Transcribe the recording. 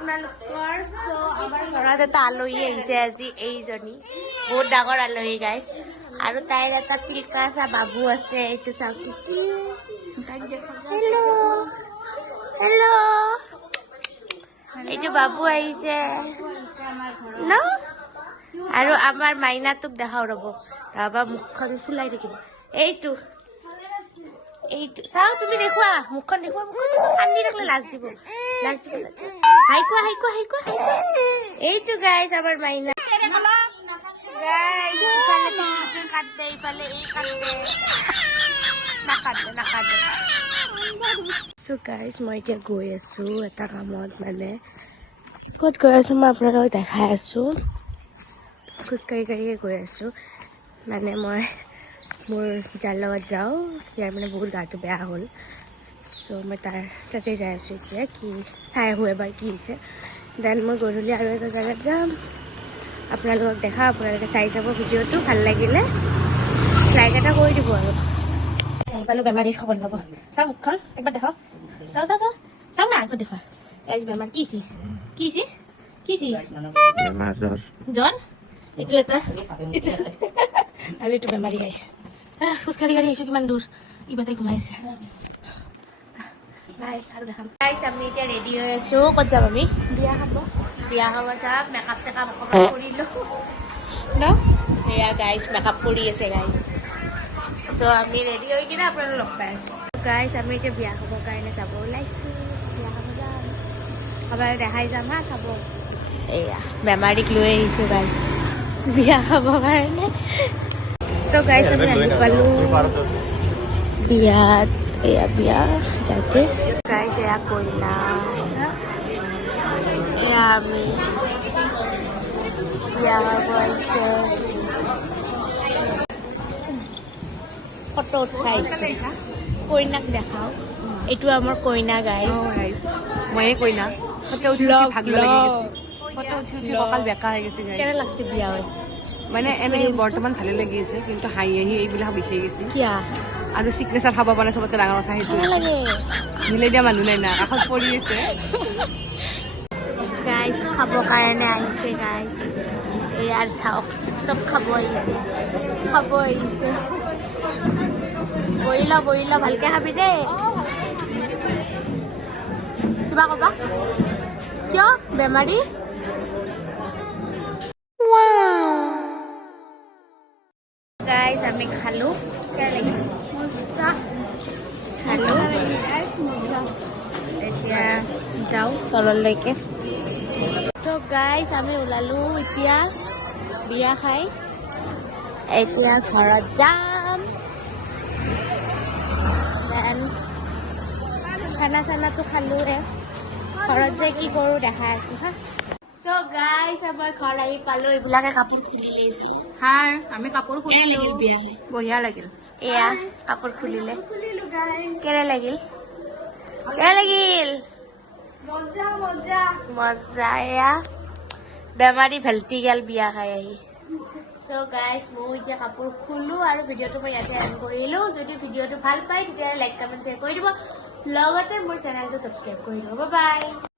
আপোনালোকৰ সো আমাৰ ঘৰত এটা আলহী আহিছে আজি এইজনী বহুত ডাঙৰ আলহী গাইজ আৰু তাইৰ এটা পিলকাচা বাবু আছে এইটো চাওক হেল্ল' হেল্ল' এইটো বাবু আহিছে ন আৰু আমাৰ মাইনাটোক দেখাও ৰ'ব তাৰপৰা মুখখন ফুলাই থাকিব এইটো এইটো চাও তুমি দেখুৱা মুখখন দেখুৱা কান্দি থাকিলে লাজ দিব হাই কোৱা এইটো গাইজ আমাৰ মাইনা গাইজ ইফালে কান্দে ইফালে এই কান্দে নাকান্দে চ' গাইজ মই এতিয়া গৈ আছো এটা কামত মানে ক'ত গৈ আছো মই আপোনালোকক দেখাই আছো খোজকাঢ়ি গৈ আছো মানে মই মোৰ যাৰ লগত যাওঁ ইয়াৰ মানে বহুত গাটো বেয়া হ'ল চ' মই তাতে যাই আছোঁ এতিয়া কি চাই আহোঁ এবাৰ কি হৈছে দেন মই গধূলি আৰু এটা জেগাত যাম আপোনালোকক দেখা আপোনালোকে চাই চাব ভিডিঅ'টো ভাল লাগিলে লাইক এটা কৰি দিব আৰু চাই পালোঁ বেমাৰীৰ খবৰ ল'ব চাওঁ মুখখন একবাৰ দেখাওক চাওঁ না একবাৰ দেখুৱা গাইজ বেমাৰ কি জ্বৰ এইটো এটা আৰু এইটো বেমাৰী গাইছে খোজকাঢ়ি আহিছোঁ কিমান দূৰ ইবাতে ঘুমাইছে বাই আৰু দেখাম গাইছ আমি এতিয়া ৰেডি হৈ আছোঁ ক'ত যাম আমি বিয়া খাব যাম মেকআপ চেকআপ অকণমান কৰিলোঁ ন সেয়া গাইছ মেকআপ কৰি আছে গাইছ চ' আমি ৰেডি হৈ কিনে আপোনালোক লগ পাই আছোঁ গাইছ আমি এতিয়া বিয়া খাবৰ কাৰণে যাব ওলাইছোঁ বিয়া খাব যাম আপোনাৰ দেখাই যাম হা চাব এয়া বেমাৰীক লৈ আহিছোঁ গাইছ বিয়া খাবৰ কাৰণে চ' গাইছ আমি আহি পালোঁ বিয়াত এয়া বিয়া ইয়াতে গাইছ এয়া কইনা এয়া আমি বিয়া খাব আহিছে ফটো উঠাইছোঁ কইনাক দেখাও এইটো আমাৰ কইনা গাইছ ময়ে কইনা ফটো উঠি কঁকাল বেকা হৈ গৈছে কেনে লাগছে বিয়া হৈ মানে এনে বৰ্তমান ভালে লাগি আছে কিন্তু হাঁহি এইবিলাক বিষাই গৈছে কিয়া আৰু চিগনেচাৰ খাব পৰা চবতে ডাঙৰ কথা সেইটো লাগে মিলাই দিয়া মানুহ নাই না কাষত পৰি আছে গাইছ খাবৰ কাৰণে আহিছে গাইছ এয়াৰ চাওক চব খাব আহিছে বহি ল ভালকে খাবি দেই কিবা ক'বা কিয় বেমাৰী গাইজ আমি খালোঁ এতিয়া যাওঁ তললৈকে চ' গাইজ আমি ওলালোঁ এতিয়া বিয়া খাই এতিয়া ঘৰত যাম দেন খানা চানাটো খালোঁৱে ঘৰত যে কি কৰোঁ দেখাই আছোঁ হা চ' গাইজ মই ঘৰত আহি পালোঁ এইবিলাকে কাপোৰ খুলিলে হাই আমি কাপোৰ লাগিল বিয়া হয় বঢ়িয়া লাগিল এয়া কাপোৰ খুলিলে কেনে লাগিল মজা এয়া বেমাৰী ভেলটি গেল বিয়া খাই আহি চ' গাইজ মই এতিয়া কাপোৰ খুলোঁ আৰু ভিডিঅ'টো মই ইয়াতে এণ্ড কৰিলোঁ যদি ভিডিঅ'টো ভাল পায় তেতিয়াহ'লে লাইক কমেণ্ট শ্বেয়াৰ কৰি দিব লগতে মোৰ চেনেলটো ছাবস্ক্ৰাইব কৰি দিব বাই